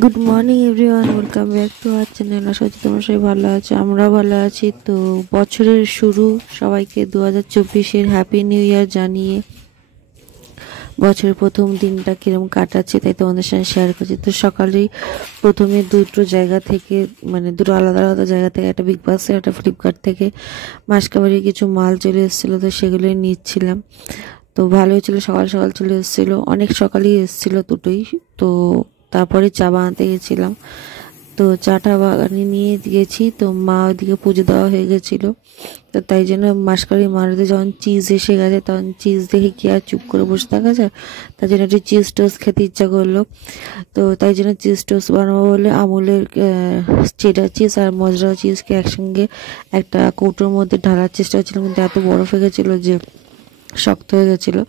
Good morning everyone, welcome back to our channel. আশা করছি তোমরা সবাই ভালো আছো, আমরাও ভালো আছি। তো বছরের শুরু, সবাইকে 2024-এর হ্যাপি নিউ ইয়ার জানিয়ে বছরের প্রথম দিনটা কিরকম কাটাচ্ছি তাই তোমাদের সঙ্গে শেয়ার করছি। তো সকালেই প্রথমে দুটো জায়গা থেকে, মানে দুটো আলাদা আলাদা জায়গা থেকে, একটা বিগ বাসে একটা ফ্লিপকার্ট থেকে মাসকাবারির কিছু মাল চলে এসেছিলো, তো সেগুলোই নিচ্ছিলাম। তো ভালোই ছিল, সকাল সকাল চলে এসেছিলো, অনেক সকালেই এসেছিলো দুটোই। তো তারপরে চা বানাতে গেছিলাম, তো চাটা বাগানে নিয়ে দিয়েছি। তো মা ওইদিকে পুজো দেওয়া হয়ে গেছিলো, তো তাই জন্য মাসকারি মারতে যখন চিজ এসে গেছে তখন চিজ দেখে কি আর চুপ করে বসে থাকা যায়, তাই জন্য একটু চিজ টোস্ট খেতে ইচ্ছা করলো। তো তাই জন্য চিজ টোস্ট বানাবো বলে আমুলের চেডার চিজ আর মজরা চিজকে একসঙ্গে একটা কৌটোর মধ্যে ঢালার চেষ্টা করছিলাম, কিন্তু এত বরফ হয়ে গেছিলো যে শক্ত হয়ে গেছিলো।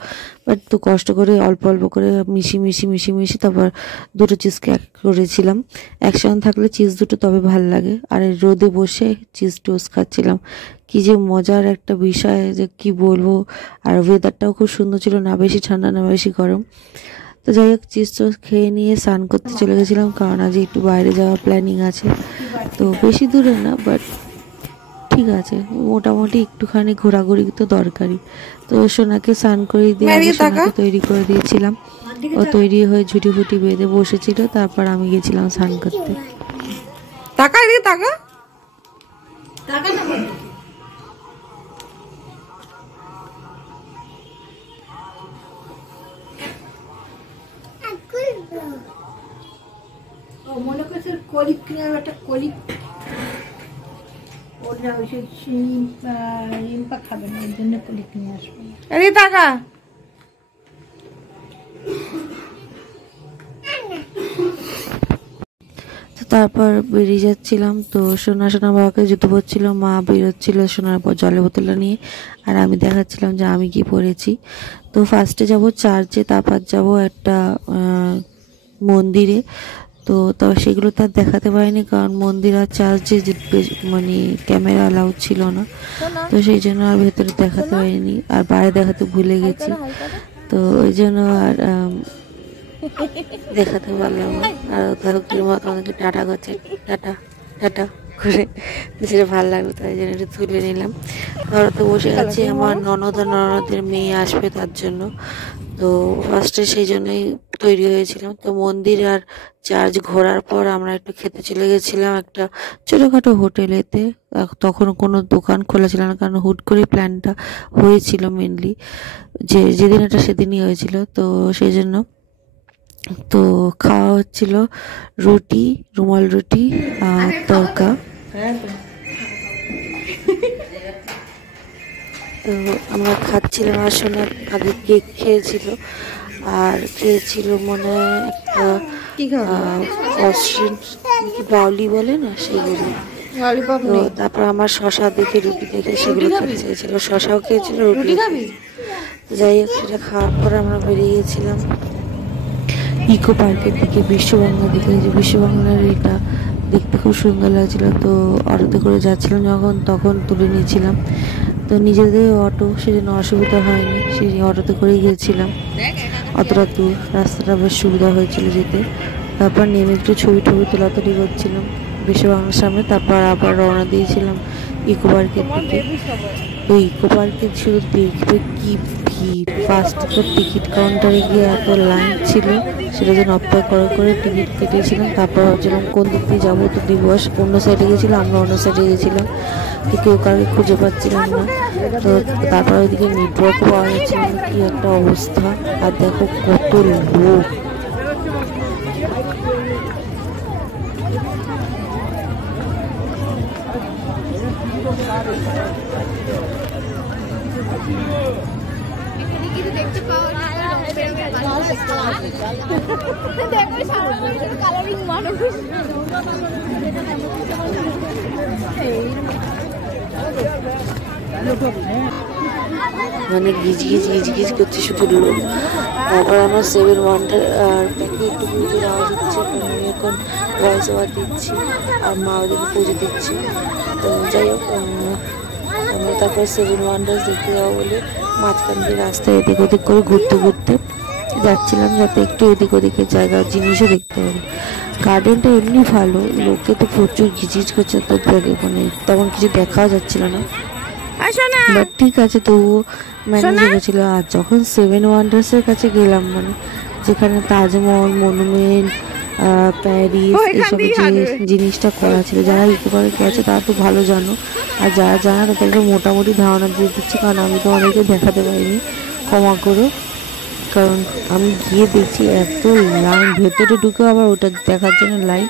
বাট তো কষ্ট করে অল্প অল্প করে মিশিয়ে তারপর দুটো চিজকে এক করেছিলাম। একসঙ্গে থাকলে চিজ দুটো তবে ভাল লাগে। আর রোদে বসে চিজ টোস্ট খাচ্ছিলাম, কি যে মজার একটা বিষয় যে কি বলবো। আর ওয়েদারটাও খুব সুন্দর ছিল, না বেশি ঠান্ডা না বেশি গরম। তো যাই হোক, চিজ টোস্ট খেয়ে নিয়ে স্নান করতে চলে গেছিলাম, কারণ আজ একটু বাইরে যাওয়ার প্ল্যানিং আছে। তো বেশি দূরে না, বাট ঠিক আছে, মোটামুটি একটুখানি ঘোরাঘুরি তো দরকারি। তো সোনাকে স্নান করে দিয়ে সোনাকে তৈরি করে দিয়েছিলাম। ও তৈরি হয়ে ঝুটি ফুটি বেঁধে বসেছিল, তারপর আমি গেছিলাম স্নান করতে। মনে করছে কলিপ কিনে একটা কলিপ, ওটা ওই রিম্পা খাবে না, ওই জন্য কলিপ নিয়ে আসবো। আরে টাকা তারপর বেরিয়ে যাচ্ছিলাম। তো সোনা বাবাকে জুতো পরছিল, মা বেরোচ্ছিল সোনার জলের বোতলটা নিয়ে, আর আমি দেখাচ্ছিলাম যে আমি কি পরেছি। তো ফার্স্টে যাব চার্চে, তারপর যাব একটা মন্দিরে। তো সেগুলো তার দেখাতে পারিনি, কারণ মন্দির আর চার্চে মানে ক্যামেরা অ্যালাউড ছিল না, তো সেই জন্য আর ভেতরে দেখাতে পারিনি, আর বাইরে দেখাতে ভুলে গেছি। তো ওই জন্য আর দেখাতে পারলাম না। আর তোমাদেরকে টাটা করছে, টাটা টাটা করে, যেটা ভালো লাগলো তাই জন্য একটু তুলে নিলাম। ধরো তো বসে আছি, আমার ননদের মেয়ে আসবে তার জন্য। তো ফার্স্টে সেই জন্যই তৈরি হয়েছিলাম। তো মন্দির আর চার্চ ঘোরার পর আমরা একটু খেতে চলে গেছিলাম একটা ছোটোখাটো হোটেলেতে। তখন কোনো দোকান খোলা ছিল না, কারণ হুট করে প্ল্যানটা হয়েছিল, মেনলি যেদিন এটা সেদিনই হয়েছিল, তো সেই জন্য। তো খাওয়া হচ্ছিল রুটি, রুমাল রুটি আর তরকা। তো আমরা খাচ্ছিলাম, আর সোনা আগে কেক খেয়েছিল, আর খেয়েছিল মনে হয় একটা অস্ট্রিয়ান কি বাউলি বলে না, সেগুলো। তো তারপর আমার শশা দেখে, রুটি দেখে সেগুলো খেতে চেয়েছিল, শশাও খেয়েছিল, রুটি। যাই হোক, সেটা খাওয়ার পর আমরা বেরিয়ে গেছিলাম ইকো পার্কের দিকে, বিশ্ববাংলা দিকে। যে বিশ্ববাংলার এটা দেখতে খুব সুন্দর লাগছিল। তো অটোতে করে যাচ্ছিলাম যখন, তখন তুলে নিয়েছিলাম। তো নিজেদের অটো, সেজন্য অসুবিধা হয়নি, সেই অটোতে করেই গিয়েছিলাম। অতটা দূর, রাস্তাটা বেশ সুবিধা হয়েছিল যেতে। তারপর নেমে একটু ছবি তোলাতুলি করছিলাম বিশ্ববাংলার সামনে, তারপর আবার রওনা দিয়েছিলাম ইকো পার্কের দিকে। তো ইকো পার্কে শুধু দেখবে কি ভিড়। ফার্স্ট তো টিকিট কাউন্টারে গিয়ে এত লাইন ছিল, সেটা যেন অপেক্ষা করে টিকিট কেটেছিলাম। তারপর ভাবছিলাম কোন দিক দিয়ে যাবো, তো দিবস অন্য সাইডে গেছিলাম, আমরা অন্য সাইডে গেছিলাম, তো কেউ কাউকে খুঁজে পাচ্ছিলাম না। তো তারপর ওইদিকে নেটওয়ার্কও পাওয়া যাচ্ছিল না, কি একটা অবস্থা। আর দেখো কত লোক, মানে গিজ করছে শুধু লোক। তারপর আমার 7 ওয়ান্ডার আর ব্যাকে একটু পুজো দেওয়া হচ্ছে, আমি এখন ভয়েস ওভার দিচ্ছি আর মা ওদিকে পুজো দিচ্ছি। তো যাই হোক, আমরা তারপর 7 ওয়ান্ডার্স দেখতে যাবো বলে মাঝখান দিয়ে রাস্তায় এদিক ওদিক করে ঘুরতে যাচ্ছিলাম, যাতে একটু এদিক ওদিকের জায়গা জিনিসও দেখতে পারি। গার্ডেনটা এমনি ভালো, লোকে তো প্রচুর ঘিচিচ করছে, তো মানে তখন কিছু দেখাও যাচ্ছিল না, বাট ঠিক আছে তবুও ম্যানেজ হয়েছিল। আর যখন সেভেন ওয়ান্ডার্সের কাছে গেলাম, মানে যেখানে তাজমহল, মনুমেন্ট, প্যারিস, এসবের যে জিনিসটা করা ছিল, যারা ইকো পার্কে আছে তারা তো ভালো জানো, আর যারা জানা তাদেরকে মোটামুটি ধারণা দিয়ে দিচ্ছে, কারণ আমি তো অনেকে দেখাতে পারিনি, ক্ষমা করো। কারণ আমি গিয়ে দেখছি এত লাইন, ভেতরে ঢুকেও আবার ওটা দেখার জন্য লাইন,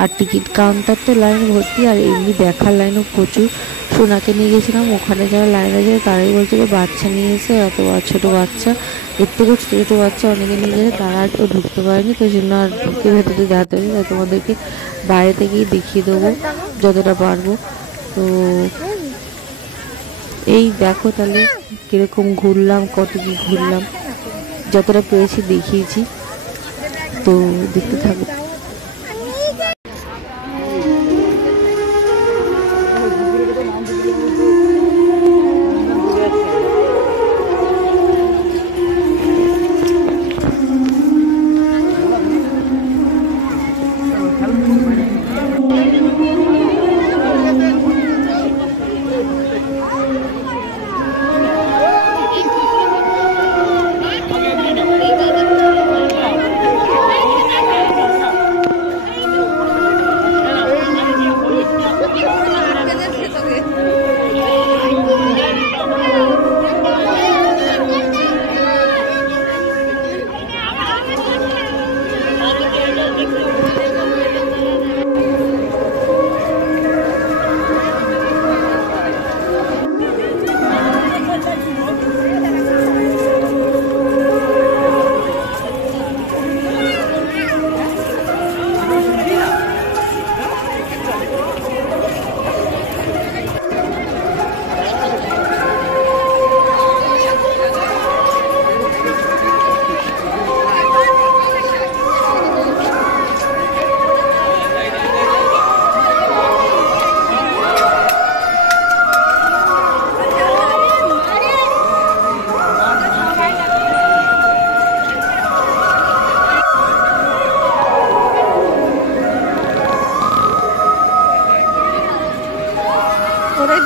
আর টিকিট কাউন্টার তো লাইন ভর্তি, আর এমনি দেখার লাইনও প্রচুর। সোনাকে নিয়ে গেছিলাম, ওখানে যারা লাইন আছে তারাই বলছিল বাচ্চা নিয়ে এসে, এত ছোটো বাচ্চা, এর থেকেও ছোটো ছোটো বাচ্চা অনেকে নিয়ে গেছে, তারা আর কেউ ঢুকতে পারেনি, তো জন্য আর ঢুকে ভেতরে দেখাতে পারি, তাই তোমাদেরকে বাইরে থেকেই দেখিয়ে দেবো যতটা পারবো। তো এই দেখো তাহলে কীরকম ঘুরলাম, কত কি ঘুরলাম, যতটা পেরেছি দেখিয়েছি, তো দেখতে থাকো।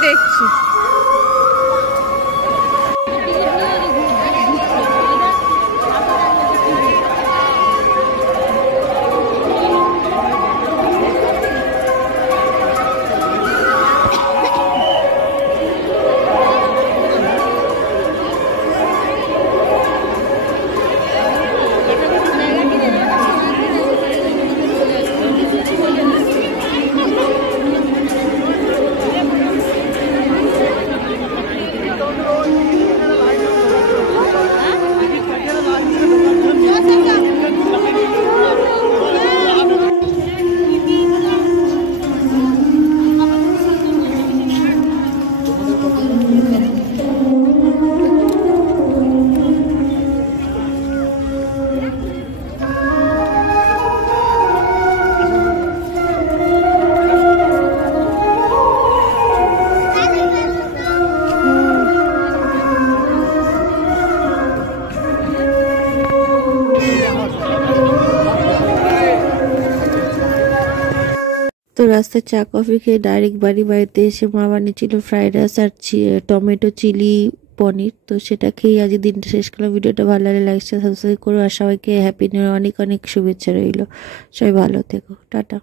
দেখছি তো রাস্তায় চা কফি খেয়ে ডাইরেক্ট বাড়িতে এসে মা বানিয়েছিল ফ্রাইড রাইস আর টমেটো চিলি পনির, তো সেটা খেয়ে আজ দিনটা শেষ করলাম। ভিডিওটা ভালো লাগলে লাইক সাবস্ক্রাইব করো, আর সবাইকে হ্যাপি নিউ ইয়ার অনেক অনেক শুভেচ্ছা রইল। সবাই ভালো থেকো, টাটা।